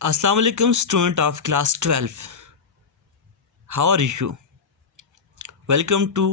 Assalamu alaikum, student of class 12. How are you? Welcome to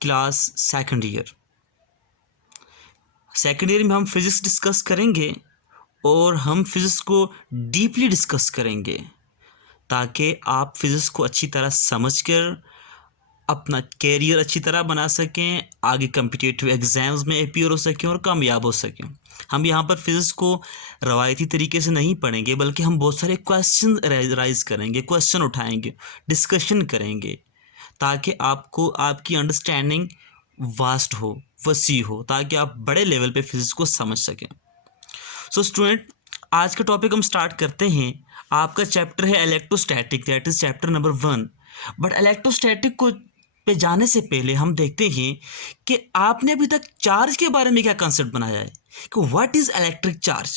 class second year. Second year में हम physics discuss करेंगे और हम physics को डीपली डिस्कस करेंगे ताकि आप फिज़िक्स को अच्छी तरह समझकर अपना कैरियर अच्छी तरह बना सकें, आगे कम्पिटिटिव एग्ज़ाम्स में अपीयर हो सकें और कामयाब हो सकें। हम यहाँ पर फिज़िक्स को रवायती तरीके से नहीं पढ़ेंगे बल्कि हम बहुत सारे क्वेश्चन राइज करेंगे, क्वेश्चन उठाएंगे, डिस्कशन करेंगे ताकि आपको आपकी अंडरस्टैंडिंग वास्ट हो, वसी हो, ताकि आप बड़े लेवल पे फिज़िक्स को समझ सकें। सो स्टूडेंट, आज का टॉपिक हम स्टार्ट करते हैं। आपका चैप्टर है electrostatic, that is chapter number 1। But electrostatic को पे जाने से पहले हम देखते हैं कि आपने अभी तक चार्ज के बारे में क्या कंसेप्ट बनाया है कि व्हाट इज़ इलेक्ट्रिक चार्ज।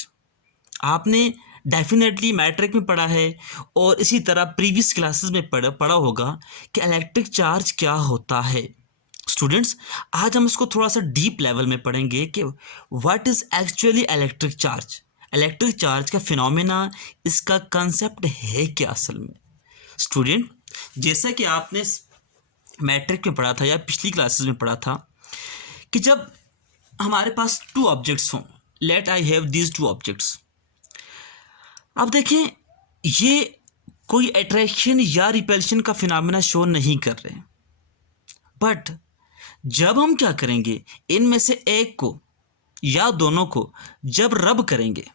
आपने डेफिनेटली मैट्रिक में पढ़ा है और इसी तरह प्रीवियस क्लासेस में पढ़ा होगा कि इलेक्ट्रिक चार्ज क्या होता है। स्टूडेंट्स, आज हम इसको थोड़ा सा डीप लेवल में पढ़ेंगे कि what is actually electric charge. Electric charge का फिनोमेना, इसका कंसेप्ट है क्या असल में। स्टूडेंट, जैसा कि आपने मैट्रिक में पढ़ा था या पिछली क्लासेस में पढ़ा था कि जब हमारे पास टू ऑब्जेक्ट्स हों, let I have these two objects. अब देखें, ये कोई अट्रैक्शन या रिपल्शन का फिनोमेना शो नहीं कर रहे, बट जब हम क्या करेंगे, इनमें से एक को या दोनों को जब रब करेंगे,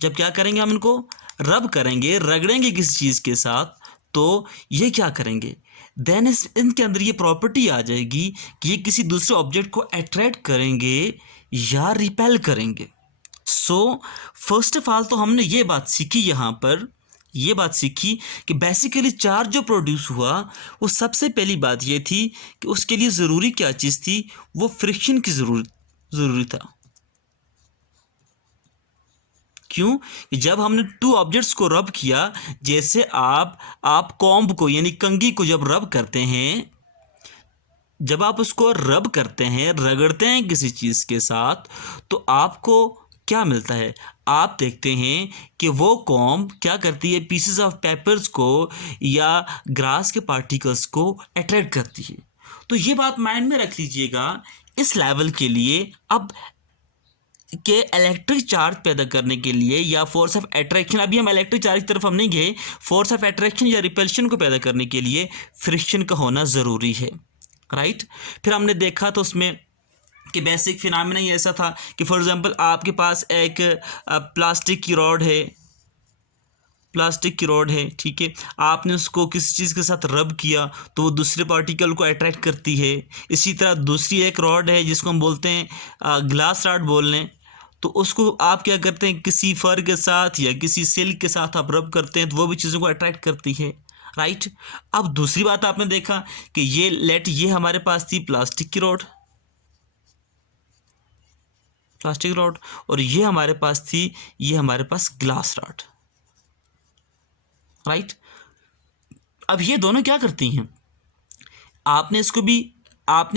जब क्या करेंगे, हम इनको रब करेंगे, रगड़ेंगे किसी चीज़ के साथ, तो ये क्या करेंगे, देन इनके अंदर ये प्रॉपर्टी आ जाएगी कि ये किसी दूसरे ऑब्जेक्ट को अट्रैक्ट करेंगे या रिपेल करेंगे। सो फर्स्ट ऑफ ऑल तो हमने ये बात सीखी, यहाँ पर ये बात सीखी कि बेसिकली चार्ज जो प्रोड्यूस हुआ, वो सबसे पहली बात ये थी कि उसके लिए ज़रूरी क्या चीज़ थी, वो फ्रिक्शन की ज़रूरी था। क्यों? कि जब हमने टू ऑब्जेक्ट्स को रब किया, जैसे आप कॉम्ब को यानी कंघी को जब रब करते हैं, जब आप उसको रब करते हैं, रगड़ते हैं किसी चीज़ के साथ, तो आपको क्या मिलता है, आप देखते हैं कि वो कॉम्ब क्या करती है, पीसेस ऑफ पेपर्स को या ग्रास के पार्टिकल्स को अट्रैक्ट करती है। तो ये बात माइंड में रख लीजिएगा इस लेवल के लिए। अब के इलेक्ट्रिक चार्ज पैदा करने के लिए या फोर्स ऑफ अट्रैक्शन, अभी हम इलेक्ट्रिक चार्ज की तरफ हम नहीं गए, फोर्स ऑफ अट्रैक्शन या रिपल्शन को पैदा करने के लिए फ्रिक्शन का होना ज़रूरी है, राइट। फिर हमने देखा तो उसमें कि बेसिक फिनोमेना ही ऐसा था कि फॉर एग्जांपल आपके पास एक प्लास्टिक की रॉड है, ठीक है, आपने उसको किसी चीज़ के साथ रब किया तो वो दूसरे पार्टिकल को अट्रैक्ट करती है। इसी तरह दूसरी एक रॉड है जिसको हम बोलते हैं ग्लास रॉड बोल लें, तो उसको आप क्या करते हैं, किसी फर के साथ या किसी सिल्क के साथ आप रब करते हैं तो वो भी चीज़ों को अट्रैक्ट करती है, राइट। अब दूसरी बात आपने देखा कि ये हमारे पास थी प्लास्टिक रॉड और ये हमारे पास ग्लास रॉड, राइट। अब ये दोनों क्या करती हैं, आपने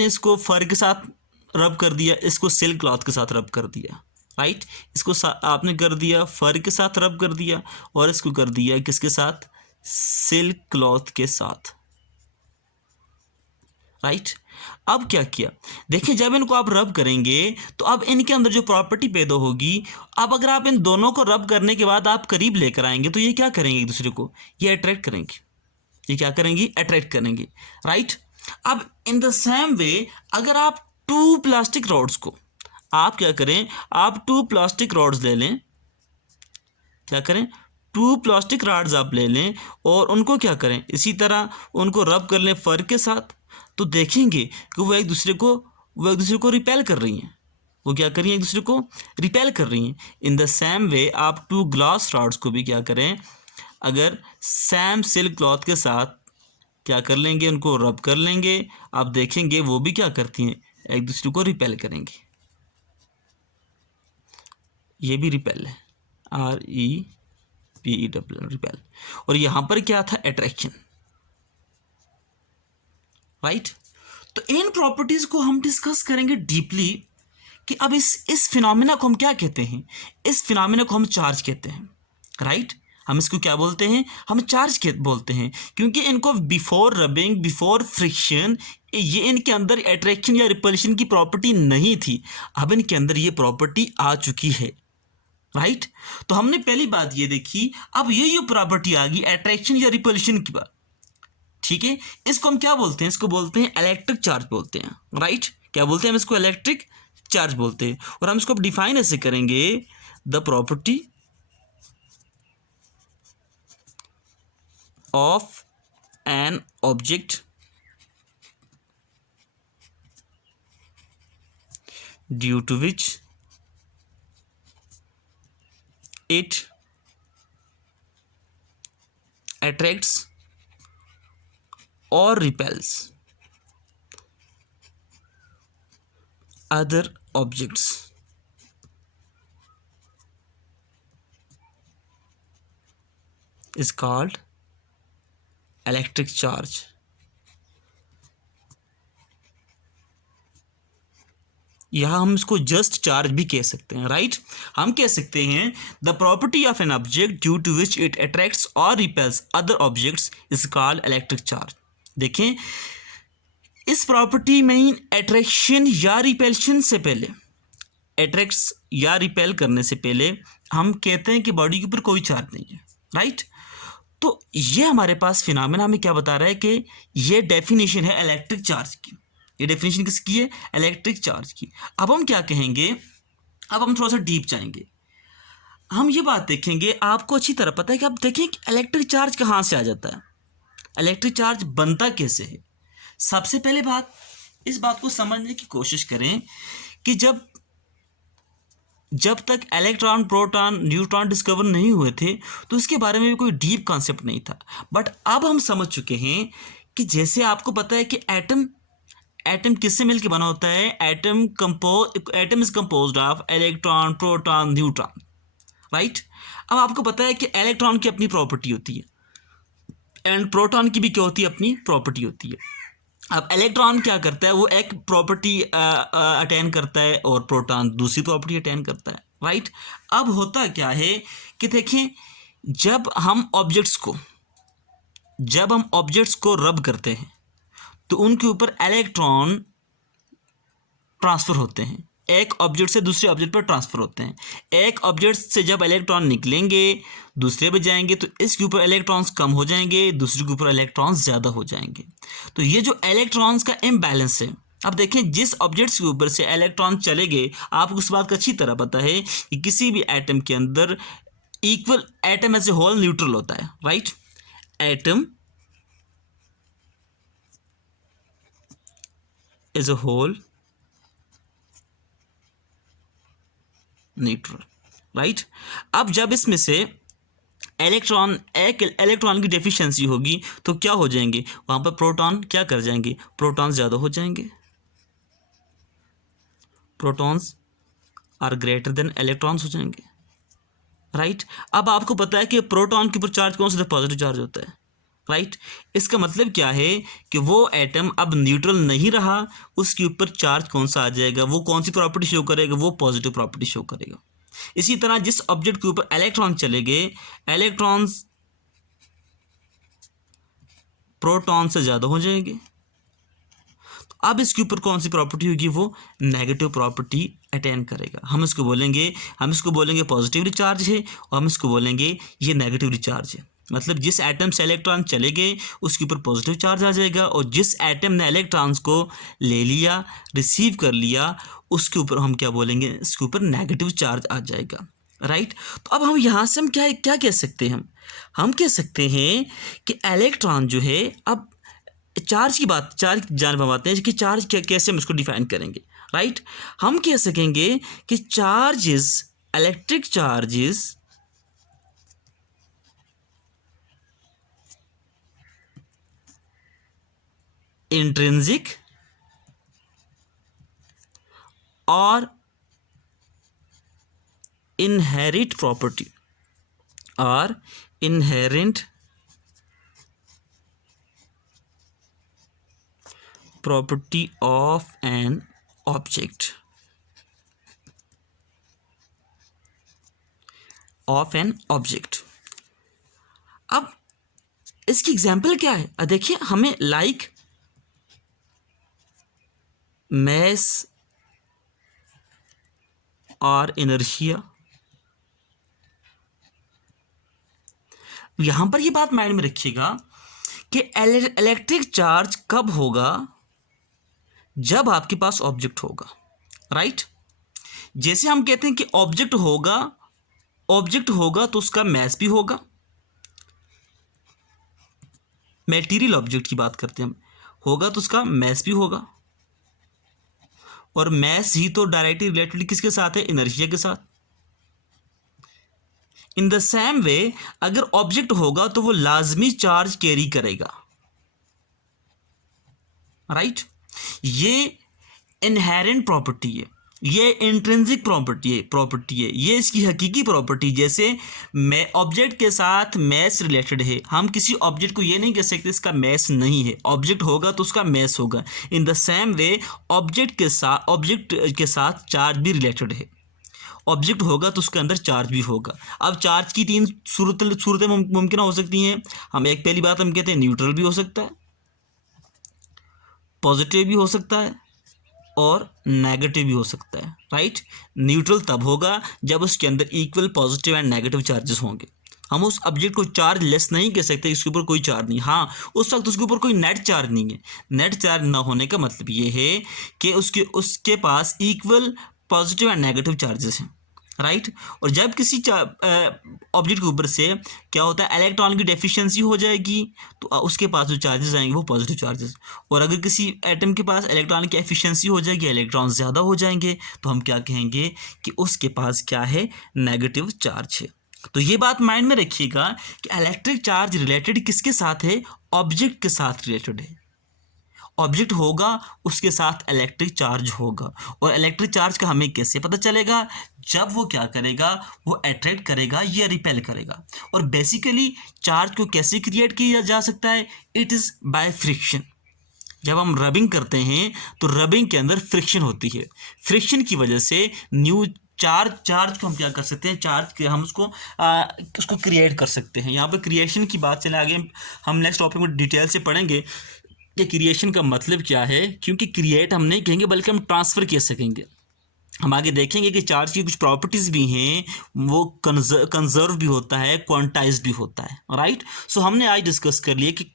इसको फर के साथ रब कर दिया, इसको सिल्क क्लॉथ के साथ रब कर दिया, राइट। इसको आपने कर दिया फर के साथ रब कर दिया और इसको कर दिया किसके साथ, सिल्क क्लॉथ के साथ, राइट। अब क्या किया, देखिए, जब इनको आप रब करेंगे तो अब इनके अंदर जो प्रॉपर्टी पैदा होगी, अब अगर आप इन दोनों को रब करने के बाद आप करीब लेकर आएंगे तो ये क्या करेंगे, एक दूसरे को ये अट्रैक्ट करेंगे, ये क्या करेंगी, अट्रैक्ट करेंगे, राइट। अब इन द सेम वे अगर आप टू प्लास्टिक रॉड्स को आप क्या करें, आप टू प्लास्टिक रॉड्स ले लें, क्या करें, टू प्लास्टिक रॉड्स आप ले लें और उनको क्या करें, इसी तरह उनको रब कर लें फर के साथ, तो देखेंगे कि वो एक दूसरे को रिपेल कर रही हैं, वो क्या कर रही हैं, एक दूसरे को रिपेल कर रही हैं। इन द सेम वे आप टू ग्लास रॉड्स को भी क्या करें, अगर सेम सिल्क क्लॉथ के साथ क्या कर लेंगे, उनको रब कर लेंगे, आप देखेंगे वो भी क्या करती हैं, एक दूसरे को रिपेल करेंगे। ये भी रिपेल है, REPEL, रिपेल। और यहाँ पर क्या था, अट्रैक्शन, राइट। तो इन प्रॉपर्टीज को हम डिस्कस करेंगे डीपली कि अब इस फिनोमेना को हम क्या कहते हैं, इस फिनोमेना को हम चार्ज कहते हैं, राइट। हम इसको क्या बोलते हैं, हम चार्ज के बोलते हैं, क्योंकि इनको बिफोर रबिंग, बिफोर फ्रिक्शन, ये इनके अंदर अट्रैक्शन या रिपल्शन की प्रॉपर्टी नहीं थी। अब इनके अंदर ये प्रॉपर्टी आ चुकी है, राइट। तो हमने पहली बात ये देखी। अब ये जो प्रॉपर्टी आ गई अट्रैक्शन या रिपल्शन की बात, ठीक है, इसको हम क्या बोलते हैं, इसको बोलते हैं इलेक्ट्रिक चार्ज बोलते हैं, राइट। क्या बोलते हैं हम इसको, इलेक्ट्रिक चार्ज बोलते हैं। और हम इसको डिफाइन ऐसे करेंगे, the property of an object due to which it attracts or repels other objects is called electric charge. यहाँ हम इसको जस्ट चार्ज भी कह सकते हैं, राइट। हम कह सकते हैं the property of an object due to which it attracts और repels other objects is called electric charge. देखें, इस प्रॉपर्टी में अट्रैक्शन या रिपेल्शन से पहले, अट्रैक्ट्स या रिपेल करने से पहले हम कहते हैं कि बॉडी के ऊपर कोई चार्ज नहीं है, राइट। तो ये हमारे पास फिनोमेना हमें क्या बता रहा है कि ये डेफिनेशन है इलेक्ट्रिक चार्ज की। ये डेफिनेशन किसकी है, इलेक्ट्रिक चार्ज की। अब हम क्या कहेंगे, अब हम थोड़ा सा डीप जाएंगे, हम ये बात देखेंगे। आपको अच्छी तरह पता है कि आप देखें कि इलेक्ट्रिक चार्ज कहाँ से आ जाता है, इलेक्ट्रिक चार्ज बनता कैसे है। सबसे पहले बात, इस बात को समझने की कोशिश करें कि जब तक इलेक्ट्रॉन, प्रोटॉन, न्यूट्रॉन डिस्कवर नहीं हुए थे तो उसके बारे में भी कोई डीप कॉन्सेप्ट नहीं था। बट अब हम समझ चुके हैं कि जैसे आपको पता है कि एटम किससे मिलकर बना होता है, atom is composed of electron, proton, neutron, right. अब आपको पता है कि इलेक्ट्रॉन की अपनी प्रॉपर्टी होती है एंड प्रोटॉन की भी क्या होती है, अपनी प्रॉपर्टी होती है। अब इलेक्ट्रॉन क्या करता है, वो एक प्रॉपर्टी अटेन करता है और प्रोटॉन दूसरी प्रॉपर्टी अटेन करता है, राइट। अब होता क्या है कि देखें, जब हम ऑब्जेक्ट्स को रब करते हैं तो उनके ऊपर इलेक्ट्रॉन ट्रांसफर होते हैं, एक ऑब्जेक्ट से दूसरे ऑब्जेक्ट पर ट्रांसफर होते हैं। एक ऑब्जेक्ट से जब इलेक्ट्रॉन निकलेंगे दूसरे पे जाएंगे तो इसके ऊपर इलेक्ट्रॉन्स कम हो जाएंगे, दूसरे के ऊपर इलेक्ट्रॉन्स ज़्यादा हो जाएंगे। तो ये जो इलेक्ट्रॉन्स का इम्बैलेंस है, अब देखें जिस ऑब्जेक्ट्स के ऊपर से इलेक्ट्रॉन चले गए, आपको उस बात का अच्छी तरह पता है कि किसी भी एटम के अंदर equal, atom as a whole neutral होता है, right. Atom as a whole neutral, right. अब जब इसमें से एक इलेक्ट्रॉन की डेफिशिएंसी होगी तो क्या हो जाएंगे, वहाँ पर प्रोटॉन क्या कर जाएंगे, प्रोटॉन ज़्यादा हो जाएंगे। Protons are greater than electrons हो जाएंगे, राइट। अब आपको पता है कि प्रोटॉन के ऊपर चार्ज कौन सा, पॉजिटिव चार्ज होता है, राइट। इसका मतलब क्या है कि वो एटम अब न्यूट्रल नहीं रहा, उसके ऊपर चार्ज कौन सा आ जाएगा, वो कौन सी प्रॉपर्टी शो करेगा, वो पॉजिटिव प्रॉपर्टी शो करेगा। इसी तरह जिस ऑब्जेक्ट के ऊपर इलेक्ट्रॉन चले गए, इलेक्ट्रॉन्स प्रोटॉन से ज़्यादा हो जाएंगे। तो अब इसके ऊपर कौन सी प्रॉपर्टी होगी, वो नेगेटिव प्रॉपर्टी अटेन करेगा। हम इसको बोलेंगे पॉजिटिवली चार्ज है, और हम इसको बोलेंगे ये नेगेटिवली चार्ज है। मतलब जिस एटम से इलेक्ट्रॉन चले गए उसके ऊपर पॉजिटिव चार्ज आ जाएगा, और जिस एटम ने इलेक्ट्रॉन्स को ले लिया, रिसीव कर लिया, उसके ऊपर हम क्या बोलेंगे, इसके ऊपर नेगेटिव चार्ज आ जाएगा, राइट। तो अब हम यहाँ से हम क्या कह सकते हैं, हम कह सकते हैं कि इलेक्ट्रॉन जो है, अब चार्ज की जानब हम आते हैं कि चार्ज कैसे हम इसको डिफाइन करेंगे, राइट। हम कह सकेंगे कि इलेक्ट्रिक चार्जेस इंट्रिंसिक और इनहेरिट प्रॉपर्टी और inherent property of an object अब इसकी एग्जाम्पल क्या है, देखिए हमें लाइक mass और इनर्शिया, यहां पर ये बात माइंड में रखिएगा कि इलेक्ट्रिक चार्ज कब होगा, जब आपके पास ऑब्जेक्ट होगा, राइट। जैसे हम कहते हैं कि ऑब्जेक्ट होगा तो उसका मैस भी होगा, मेटीरियल ऑब्जेक्ट की बात करते हैं हम, होगा तो उसका मैस भी होगा, और मैस ही तो डायरेक्टली रिलेटेड किसके साथ है, इनर्शिया के साथ। इन द सेम वे अगर ऑब्जेक्ट होगा तो वो लाजमी चार्ज कैरी करेगा, राइट। ये इनहेरेंट प्रॉपर्टी है, ये इंट्रिंसिक प्रॉपर्टी है, ये इसकी हकीकी प्रॉपर्टी। जैसे मैं ऑब्जेक्ट के साथ मैस रिलेटेड है, हम किसी ऑब्जेक्ट को ये नहीं कह सकते इसका मैस नहीं है, ऑब्जेक्ट होगा तो उसका मैस होगा। In the same way object के साथ चार्ज भी रिलेटेड है, ऑब्जेक्ट होगा तो उसके अंदर चार्ज भी होगा। अब चार्ज की तीन सूरतें मुमकिन हो सकती हैं। हम एक पहली बात हम कहते हैं न्यूट्रल भी हो सकता है, पॉजिटिव भी हो सकता है और नेगेटिव भी हो सकता है, राइट। न्यूट्रल तब होगा जब उसके अंदर equal positive and negative charges होंगे। हम उस ऑब्जेक्ट को चार्ज लेस नहीं कह सकते, इसके ऊपर कोई चार्ज नहीं, हाँ उस वक्त उसके ऊपर कोई नेट चार्ज नहीं है। नेट चार्ज ना होने का मतलब ये है कि उसके पास equal positive and negative charges हैं, राइट। और जब किसी ऑब्जेक्ट के ऊपर से क्या होता है, इलेक्ट्रॉन की डेफिशिएंसी हो जाएगी तो उसके पास जो चार्जेस आएंगे वो पॉजिटिव चार्जेस, और अगर किसी एटम के पास इलेक्ट्रॉन की एफिशिएंसी हो जाएगी, इलेक्ट्रॉन ज़्यादा हो जाएंगे, तो हम क्या कहेंगे कि उसके पास क्या है, नेगेटिव चार्ज है। तो ये बात माइंड में रखिएगा कि इलेक्ट्रिक चार्ज रिलेटेड किसके साथ है, ऑब्जेक्ट के साथ रिलेटेड है। ऑब्जेक्ट होगा उसके साथ इलेक्ट्रिक चार्ज होगा, और इलेक्ट्रिक चार्ज का हमें कैसे पता चलेगा, जब वो क्या करेगा, वो अट्रैक्ट करेगा या रिपेल करेगा। और बेसिकली चार्ज को कैसे क्रिएट किया जा सकता है, इट इज़ बाय फ्रिक्शन। जब हम रबिंग करते हैं तो रबिंग के अंदर फ्रिक्शन होती है, फ्रिक्शन की वजह से न्यू चार्ज को हम क्या कर सकते हैं, हम उसको क्रिएट कर सकते हैं। यहाँ पर क्रिएशन की बात चले आगे हम नेक्स्ट टॉपिक में डिटेल से पढ़ेंगे कि क्रिएशन का मतलब क्या है, क्योंकि क्रिएट हम नहीं कहेंगे बल्कि हम ट्रांसफ़र कर सकेंगे। हम आगे देखेंगे कि चार्ज की कुछ प्रॉपर्टीज़ भी हैं, वो कंजर्व भी होता है, क्वांटाइज भी होता है, राइट। सो हमने आज डिस्कस कर लिया कि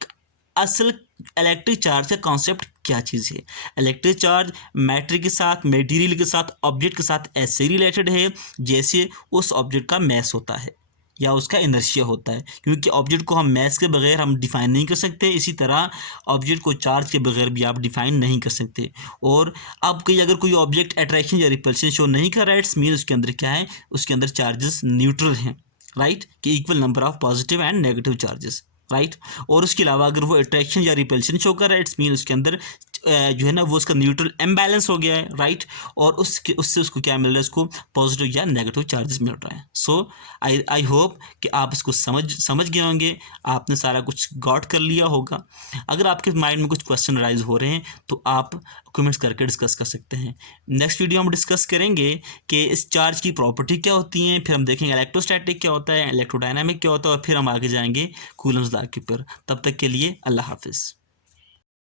असल इलेक्ट्रिक चार्ज का कॉन्सेप्ट क्या चीज़ है। इलेक्ट्रिक चार्ज मैटर के साथ, मटेरियल के साथ, ऑब्जेक्ट के साथ ऐसे रिलेटेड है जैसे उस ऑब्जेक्ट का मैस होता है या उसका इनर्शिया होता है, क्योंकि ऑब्जेक्ट को हम मैस के बगैर हम डिफ़ाइन नहीं कर सकते, इसी तरह ऑब्जेक्ट को चार्ज के बगैर भी आप डिफ़ाइन नहीं कर सकते। और अब अगर कोई ऑब्जेक्ट अट्रैक्शन या रिपल्शन शो नहीं कर रहा है, इट्स मीन उसके अंदर क्या है, उसके अंदर चार्जेस न्यूट्रल हैं, राइट, कि equal number of positive and negative charges, right. और उसके अलावा अगर वो अट्रैक्शन या रिपल्शन शो कर रहा है, इट्स मीन उसके अंदर जो है ना वो उसका न्यूट्रल इम्बैलेंस हो गया है, राइट। और उससे उसको क्या मिल रहा है, उसको पॉजिटिव या नेगेटिव चार्जेस मिल रहा है। सो आई होप कि आप इसको समझ गए होंगे, आपने सारा कुछ गॉट कर लिया होगा। अगर आपके माइंड में कुछ क्वेश्चन राइज हो रहे हैं तो आप कमेंट्स करके डिस्कस कर सकते हैं। नेक्स्ट वीडियो हम डिस्कस करेंगे कि इस चार्ज की प्रॉपर्टी क्या होती हैं, फिर हम देखेंगे इलेक्ट्रोस्टैटिक क्या होता है, इलेक्ट्रोडायनामिक क्या होता है, और फिर हम आगे जाएंगे कूलम्स लॉ के ऊपर। तब तक के लिए अल्लाह हाफिज़।